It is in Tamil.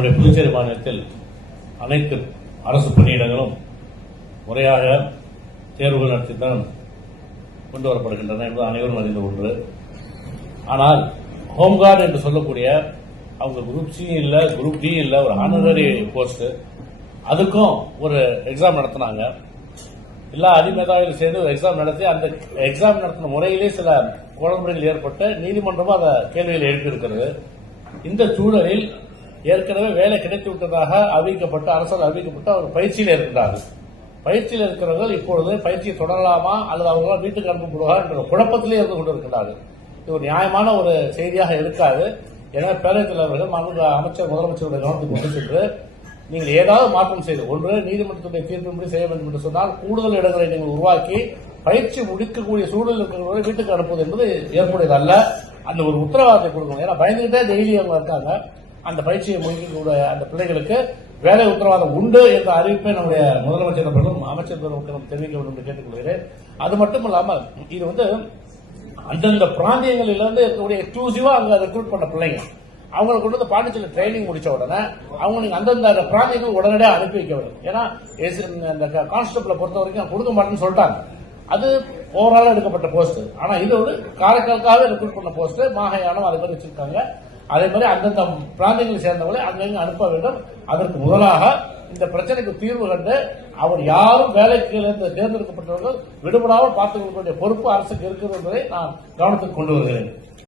நம்முடைய புதுச்சேரி மாநிலத்தில் அனைத்து அரசு பணியிடங்களும் முறையாக தேர்வுகள் நடத்தித்தான் கொண்டு வரப்படுகின்றன என்பது அனைவரும் அறிந்த ஒன்று. ஆனால் ஹோம்கார்டு என்று சொல்லக்கூடிய அவங்க குரூப் சி இல்லை குரூப் டி இல்லை ஒரு ஆனரரி போஸ்ட் அதுக்கும் ஒரு எக்ஸாம் நடத்தினாங்க. எல்லா அதிமேதாவிலும் சேர்ந்து ஒரு எக்ஸாம் நடத்தி அந்த எக்ஸாம் நடத்தின முறையிலே சில குழம்புகள் ஏற்பட்டு நீதிமன்றமும் அதை கேள்வியில் எழுப்பியிருக்கிறது. இந்த சூழலில் ஏற்கனவே வேலை கிடைத்து விட்டதாக அறிவிக்கப்பட்டு அரசால் அறிவிக்கப்பட்டு அவர் பயிற்சியில் இருக்கிறார் பயிற்சியில் இருக்கிறவர்கள் இப்பொழுது பயிற்சியை தொடரலாமா அல்லது அவங்களாம் வீட்டுக்கு அனுப்பப்படுவா என்ற குழப்பத்திலே இருந்து கொண்டிருக்கிறார்கள். இது ஒரு நியாயமான ஒரு செய்தியாக இருக்காது. எனவே பேரவைத் தலைவர்கள் மாநில அமைச்சர் முதலமைச்சருடைய கவனத்துக்கு கொண்டு சென்று நீங்கள் ஏதாவது மாற்றம் செய்து ஒன்று நீதிமன்றத்துடைய தீர்ப்பின்படி செய்ய வேண்டும் என்று சொன்னால் கூடுதல் இடங்களை நீங்கள் உருவாக்கி பயிற்சி முடிக்கக்கூடிய சூழல் இருக்கிறவர்களை வீட்டுக்கு அனுப்புவது என்பது ஏற்புடையது அல்ல அந்த ஒரு உத்தரவாதத்தை கொடுக்கணும். ஏன்னா பயந்துகிட்டே டெய்லி அவங்க இருக்காங்க. அந்த பயிற்சியை முடிக்கக்கூடிய அந்த பிள்ளைகளுக்கு வேலை உத்தரவாதம் உண்டு என்ற அறிவிப்பை நம்முடைய முதலமைச்சர் அவர்களும் அமைச்சர் பெருமக்களும் தெரிவிக்க வேண்டும் என்று கேட்டுக்கொள்கிறேன். அது மட்டும் இல்லாமல் இது வந்து அந்தந்த பிராந்தியங்களிலிருந்து இருக்கக்கூடிய எக்ஸ்க்ளூசிவா அங்க ரெக்ரூட் பண்ண பிள்ளைங்க. அவங்களை கொண்டு வந்து பாண்டிச்சேரி ட்ரைனிங் முடிச்ச உடனே அவங்க நீங்க அந்தந்த பிராந்தியங்கள் உடனடியாக அனுப்பி வைக்க வேண்டும். ஏன்னா இந்த கான்ஸ்டபிளை பொறுத்த வரைக்கும் கொடுக்க மாட்டேன்னு சொல்லிட்டாங்க. அது ஓவரால் எடுக்கப்பட்ட போஸ்ட் ஆனா இது ஒரு காரைக்காலுக்காக ரெக்ரூட் பண்ண போஸ்ட் மாகையானம் அது மாதிரி வச்சிருக்காங்க. அதே மாதிரி அந்தந்த பிராந்தியங்களை சேர்ந்தவர்களை அங்கங்கே அனுப்ப வேண்டும். அதற்கு முதலாக இந்த பிரச்சனைக்கு தீர்வு கண்டு அவர் யாரும் வேலைக்கு இருந்து தேர்ந்தெடுக்கப்பட்டவர்கள் விடுபடாமல் பார்த்துக் கொள்ள பொறுப்பு அரசுக்கு இருக்கிறது என்பதை நான் கவனத்துக்கு கொண்டு வருகிறேன்.